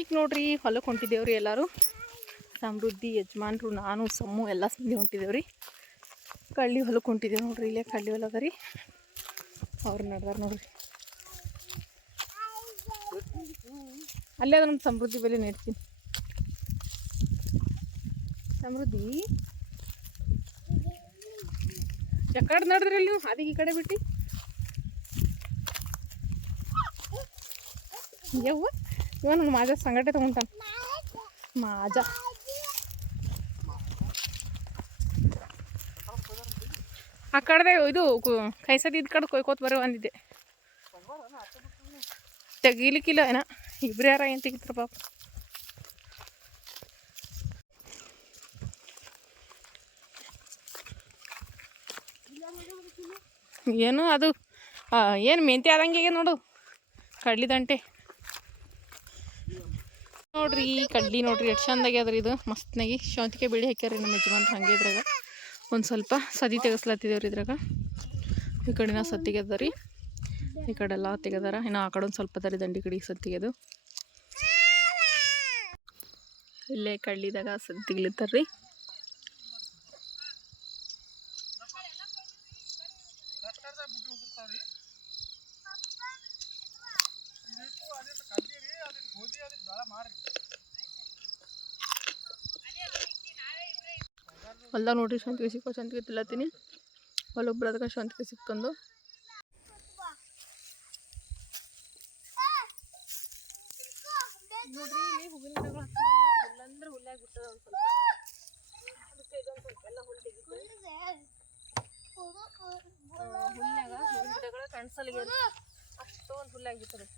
ಈಗ ನೋಡ್ರಿ ಹೊಲಕ್ಕೆ ಹೊಂಟಿದ್ದೇವ್ರಿ ಎಲ್ಲರೂ. ಸಮೃದ್ಧಿ ಯಜಮಾನ್ರು ನಾನು ಸಮ್ಮು ಎಲ್ಲ ಸಂದಿ ಹೊಂಟಿದ್ದೇವ್ರಿ. ಕಳ್ಳಿ ಹೊಲಕ್ಕೆ ಹೊಂಟಿದ್ದೇವೆ ನೋಡ್ರಿ. ಇಲ್ಲೇ ಕಳ್ಳಿ ಹೊಲ ಅದ ರೀ. ಅವ್ರು ನಡ್ದಾರ ನೋಡ್ರಿ. ಅಲ್ಲೇ ಅದ ನಮ್ಮ ಸಮೃದ್ಧಿ ಬೆಲೆ ನೆಡ್ತೀನಿ. ಸಮೃದ್ಧಿ ಎಕಡೆ ನಡ್ದ್ರಿ ನೀವು ಅದಕ್ಕೆ ಈ ಕಡೆ ಬಿಟ್ಟು ಯವ್ವ ಇವ ನನ್ನ ಮಾಜ ಸಂಗಟೆ ತಗೊಂತಾನ. ಮಾಜ ಆ ಕಡೆ ಇದು ಕೈಸದಿ ಇದ್ ಕಡೆ ಕೊಯ್ಕೋತ ಬರೋ ಅಂದಿದ್ದೆ. ತೆಗೀಲಿಕ್ಕಿಲ್ಲ ಏನ ಇಬ್ರು ಯಾರ ಏನು ತೆಗಿತಾರ ಪಾಪ. ಏನು ಅದು ಏನು ಮೆಂತೆ ಆದಂಗೆ ನೋಡು ಕಡ್ಲಿ ದಂಟೆ ನೋಡ್ರಿ. ಕಡ್ಲಿ ನೋಡ್ರಿ ಎಷ್ಟು ಚಂದಾಗ್ಯದ್ರಿ. ಇದು ಮಸ್ತ್ನಾಗಿ ಶಾಂತಿಗೆ ಬೆಳೆ ಹಾಕ್ಯಾರ್ರಿ ನಮ್ಮ ಯಜಮಾನ್ರು. ಹಂಗೆ ಇದ್ರಾಗ ಒಂದು ಸ್ವಲ್ಪ ಸದಿ ತೆಗೆಸ್ಲತ್ತಿದ್ದೇವ್ರಿ. ಇದ್ರಾಗ ಈ ಕಡೆನ ಸತ್ತಿಗೆದ ರೀ. ಈ ಕಡೆ ಎಲ್ಲ ತೆಗೆದಾರ. ಇನ್ನು ಆ ಕಡೆ ಒಂದು ಸ್ವಲ್ಪ ಅದ ರೀ ದಂಡಿ ಕಡೆಗೆ ಸತ್ತಿಗೆದು. ಇಲ್ಲೇ ಕಡ್ಲಿದಾಗ ಸದಿ ತೆಗಿಲಿತ್ತಾರ್ರಿ. ಹೊಲ್ದ ನೋಡ್ರಿ ಶಾಂತಿಗೆ ಸಿಕ್ಕೋ ಶಾಂತಿಗೆ ತಿಲ್ಲತ್ತೀನಿ. ಹೊಲೊಬ್ರು ಅದಕ್ಕೆ ಶಾಂತಿಗೆ ಸಿಕ್ತಂದು ನೋಡ್ರಿ. ಇಲ್ಲಿ ಹೂವಿನ ಗಿಡಗಳು ಹಚ್ಚಿದ್ರಿ. ಹುಲ್ಲಂದ್ರೆ ಹುಲ್ಲಾಗಿ ಬಿಟ್ಟದ ಒಂದು ಸ್ವಲ್ಪ. ಅದಕ್ಕೆ ಇದೊಂದು ಸ್ವಲ್ಪ ಎಲ್ಲ ಹುಲ್ಲು ತೆಗಿತು. ಹುಲ್ಲಾಗ ಹೂವಿನ ಗಿಡಗಳು ಕಾಣಿಸಲಿಗೆ ಅಷ್ಟೊಂದು ಹುಲ್ಲಾಗಿಬಿಟ್ಟದೆ.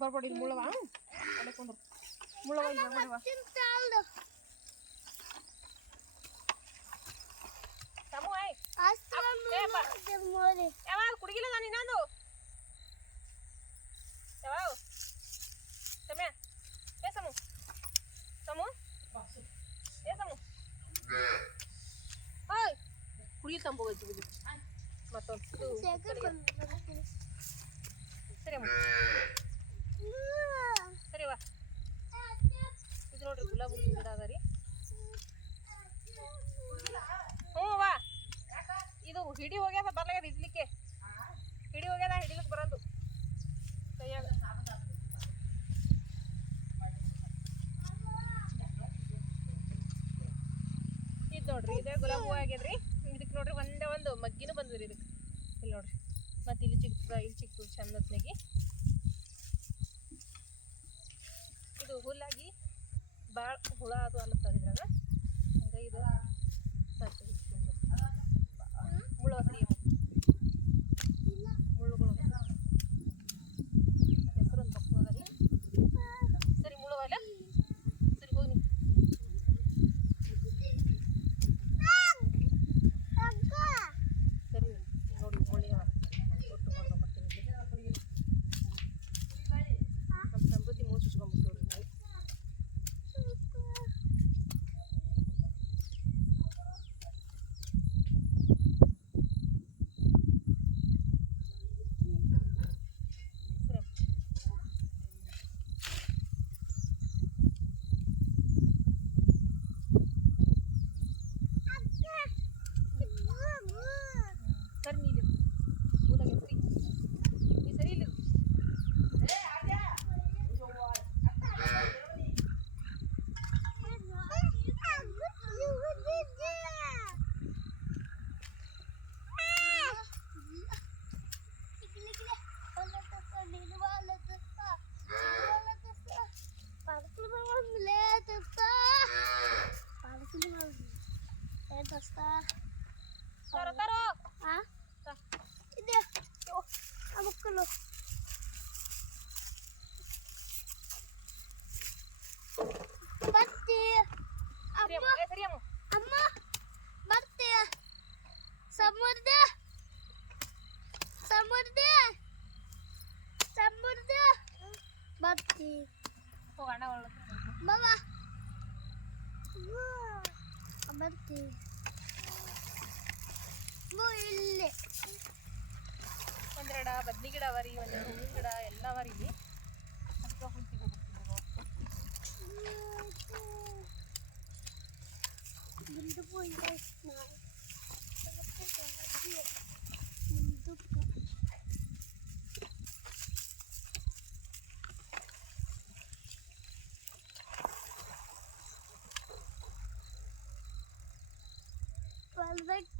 ಬರ್ಬೇಡಿ ಮುಳ್ಳವ ಅಡಕೊಂಡ್ರು ಮುಳ್ಳವ ಬರ್ಬೇಡವಾ. ಯಾವಾಗ ಕುಡಿಗಿಲ್ಲ ನಾನು ಇನ್ನೊಂದು ಯಾವಾಗ ಸಮಯ ಏ ಸಮು ಸಮು ಏ ಸಮು ಹಾಯ್ ಕುಡಿ ತಂಬೋಗೈತಿ ಮತ್ತೊಂದು ಸರಿ ಅಮ್ಮ ಸರಿ ವಾ. ಇದು ನೋಡ್ರಿ ಗುಲಾಬಿ ಗಿಡ ಅದ ರೀ. ಹ್ಞೂ ವಾ. ಇದು ಹಿಡಿ ಹೋಗ್ಯದ ಬರ್ಲಾಗ್ಯದ ಇಡ್ಲಿಕ್ಕೆ. ಹಿಡಿ ಹೋಗ್ಯದ ಹಿಡಿಲಿಕ್ಕೆ ಬರಲ್ದು ಕೈಯಾಗ. ಇದು ನೋಡ್ರಿ ಇದೇ ಗುಲಾಬಿ ಹೂವು ಆಗ್ಯದ್ರಿ. ಇದಕ್ಕೆ ನೋಡ್ರಿ ಒಂದೇ ಒಂದು ಮಗ್ಗಿನೂ ಬಂದ್ರಿ ಇದಕ್ಕೆ. ಇಲ್ಲಿ ನೋಡ್ರಿ ಮತ್ತೆ ಇಲ್ಲಿ ಚಿಕ್ಕದು ಚಂದತ್ನಾಗಿ ಇದು ಹುಲ್ಲಾಗಿ ಭಾಳ ಹುಳ ಅದು ಅಲ್ಲತ್ತದ ಇದ್ರಾಗ. ಹಂಗಾಗಿ ಇದು ಮುಳ್ಳು ಹಸಿ ಮುಳ್ಳುಗಳು ಹೆಸರೊಂದು ಬಕ್ಕು ಅದ ರೀ. ಸರಿ ಮುಳ್ಳುವಲ್ಲ ಸರಿ ಹೋಗಿ ಸರಿ ನೋಡಿ ಮುಳ್ಳಿನ ಒಟ್ಟು ಮಾಡ್ಕೊಂಡ್ಬರ್ತೀನಿ. ನಮ್ಮ ಸಮೃದ್ಧಿ ಮೂರು ಚುಚ್ಕೊಂಡ್ಬಿಟ್ಟು ಒಂದೆರಡ ಬದ್ನಿ ಗಿಡ ಅವರಿ, ಒಂದೆರಡು ಹೂವಿನ ಗಿಡ ಎಲ್ಲ ಅವರಿ ಇಲ್ಲಿ.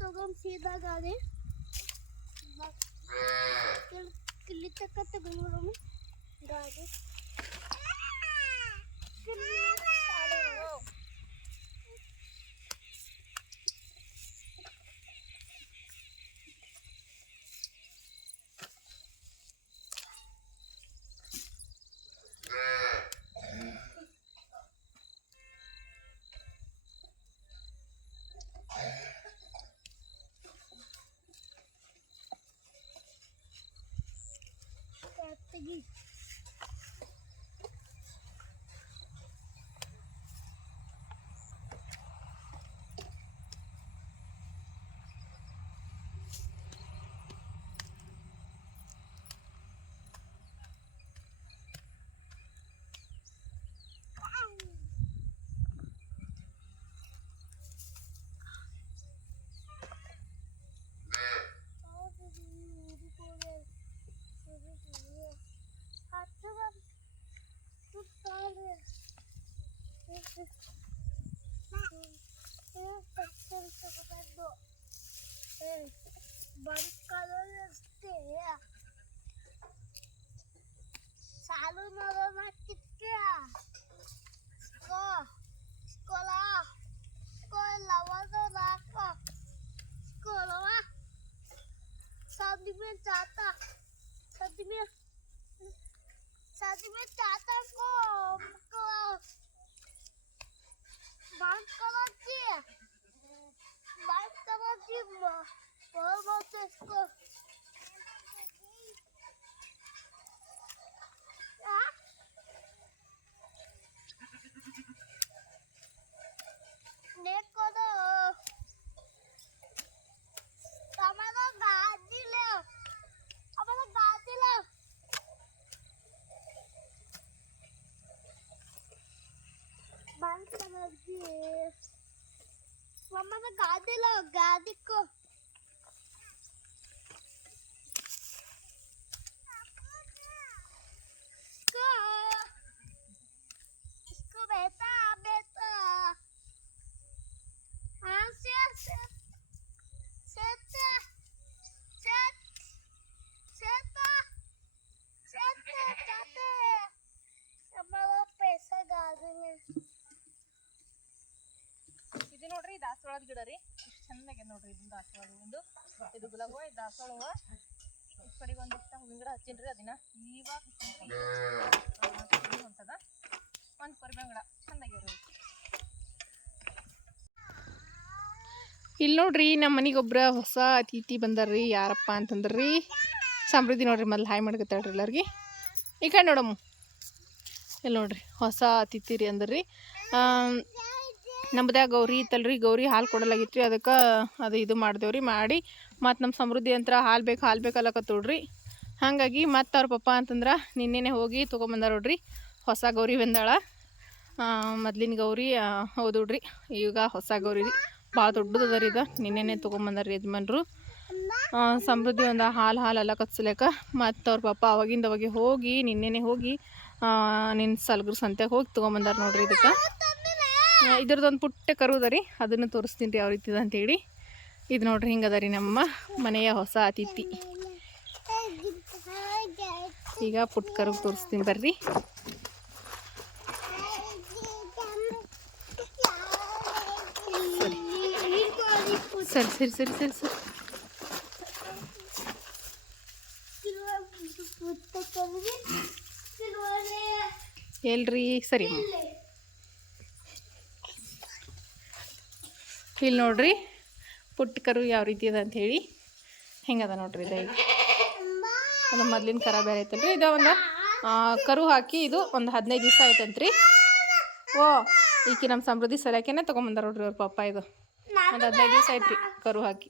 तगम सीधा गाड़ी किल्ली तक तगम गाड़ी बंद करो रस्ते चालू नको ना कितक्या स्कोला लावायचं नाका स्कोला शादी में चाहता को बात कराची बहुत इसको देखो तो हमारा गाड़ी ले बात कराची हमारा गाड़ी को ಇದು ನೋಡ್ರಿ ದಾಸವಾಳದ ಗಿಡ ರೀ, ಇಷ್ಟು ಚಂದಾಗೆ ನೋಡ್ರಿ. ಇದು ದಾಸವಾಳ ಒಂದು, ಇದು ಗುಲಾಬಿ ಹೂವು, ಇದು ದಾಸವಾಳ ಹೂವು. ಈ ಕಡೆಗೆ ಒಂದಿಷ್ಟು ಹೂವಿನ ಗಿಡ ಹಚ್ಚಿನ್ರಿ, ಅದನ್ನ ಇವಾಗ ಹೊಂಟದ ಒಂದು ಕೊರಿಬೇವಿನ ಗಿಡ ಚಂದಾಗಿರಿ. ಇಲ್ಲಿ ನೋಡ್ರಿ ನಮ್ಮ ಮನೆಗೆ ಒಬ್ರ ಹೊಸ ಅತಿಥಿ ಬಂದಾರ್ರಿ. ಯಾರಪ್ಪ ಅಂತಂದ್ರಿ ಸಮೃದ್ಧಿ ನೋಡ್ರಿ. ಮೊದಲು ಹಾಯ್ ಮಾಡ್ಕೊತಾಳ್ರಿ ಎಲ್ಲರಿಗೆ. ಈ ಕಡೆ ನೋಡಮ್ಮ, ಇಲ್ಲಿ ನೋಡ್ರಿ ಹೊಸ ಅತಿಥಿ ರೀ ಅಂದ್ರಿ. ನಮ್ಮದಾಗ ಗೌರಿ ಇತ್ತಲ್ರಿ, ಗೌರಿ ಹಾಲು ಕೊಡಲಾಗಿತ್ತು ರೀ, ಅದಕ್ಕೆ ಅದು ಇದು ಮಾಡ್ದೇವ್ರಿ. ಮಾಡಿ ಮತ್ತು ನಮ್ಮ ಸಮೃದ್ಧಿ ಅಂತ ಹಾಲು ಬೇಕು ಅಲ್ಲಕತ್ತೋಡ್ರಿ. ಹಾಗಾಗಿ ಮತ್ತು ಅವ್ರ ಪಪ್ಪ ಅಂತಂದ್ರೆ ನಿನ್ನೆನೆ ಹೋಗಿ ತೊಗೊಂಬಂದಾರ ನೋಡ್ರಿ. ಹೊಸ ಗೌರಿ ಬಂದಾಳ. ಮೊದ್ಲಿನ ಗೌರಿ ಹೌದುಡ್ರಿ, ಈಗ ಹೊಸ ಗೌರಿ ರೀ, ಭಾಳ ದೊಡ್ಡದು ಅದ ಇದು. ನಿನ್ನೆನೆ ತೊಗೊಂಬಂದಾರ ರೀ ಯಜಮಾನ್ರು. ಸಮೃದ್ಧಿ ಒಂದು ಹಾಲು ಎಲ್ಲ ಕತ್ಸಲೇಕ ಮತ್ತು ಅವ್ರ ಪಪ್ಪ ಅವಾಗಿಂದ ಹೋಗಿ ನಿನ್ನೆನೆ ಹೋಗಿ ನಿನ್ನ ಸಲ್ಗ್ರ ಸಂತೆಗೆ ಹೋಗಿ ತೊಗೊಂಬಂದಾರ ನೋಡ್ರಿ. ಇದಕ್ಕೆ ಇದ್ರದ್ದೊಂದು ಪುಟ್ಟ ಕರುದ ರೀ, ಅದನ್ನು ತೋರಿಸ್ತೀನಿ ರೀ ಯಾವ ರೀತಿ ಇದೆ ಅಂತೇಳಿ. ಇದು ನೋಡ್ರಿ ಹಿಂಗದ ರೀ ನಮ್ಮ ಮನೆಯ ಹೊಸ ಅತಿಥಿ. ಈಗ ಪುಟ್ಟ ಕರು ತೋರಿಸ್ತೀನಿ ಬರ್ರಿ. ಸರಿ ಸರಿ ಸರಿ ಸರಿ ಸರಿ ಸರಿ ಎಲ್ರಿ ಸರಿ ಇಲ್ಲಿ ನೋಡ್ರಿ ಪುಟ್ಟ ಕರು ಯಾವ ರೀತಿ ಅದ ಅಂತ ಹೇಳಿ ಹೆಂಗದ ನೋಡ್ರಿ ಇದು ಅದು ಮೊದ್ಲಿನ ಕರ ಬೇರೆ ಐತಲ್ರಿ ಇದು ಒಂದು ಕರು ಹಾಕಿ ಇದು ಒಂದು 15 ದಿವಸ ಆಯ್ತಂತ್ರಿ. ಓ ಈಕಿ ನಮ್ಮ ಸಮೃದ್ಧಿ ಸಲಕೆನೆ ತೊಗೊಂಬಂದಾರ ನೋಡ್ರಿ ಅವ್ರ ಪಪ್ಪ. ಇದು ಒಂದು 15 ದಿವಸ ಆಯ್ತ್ರಿ ಕರು ಹಾಕಿ.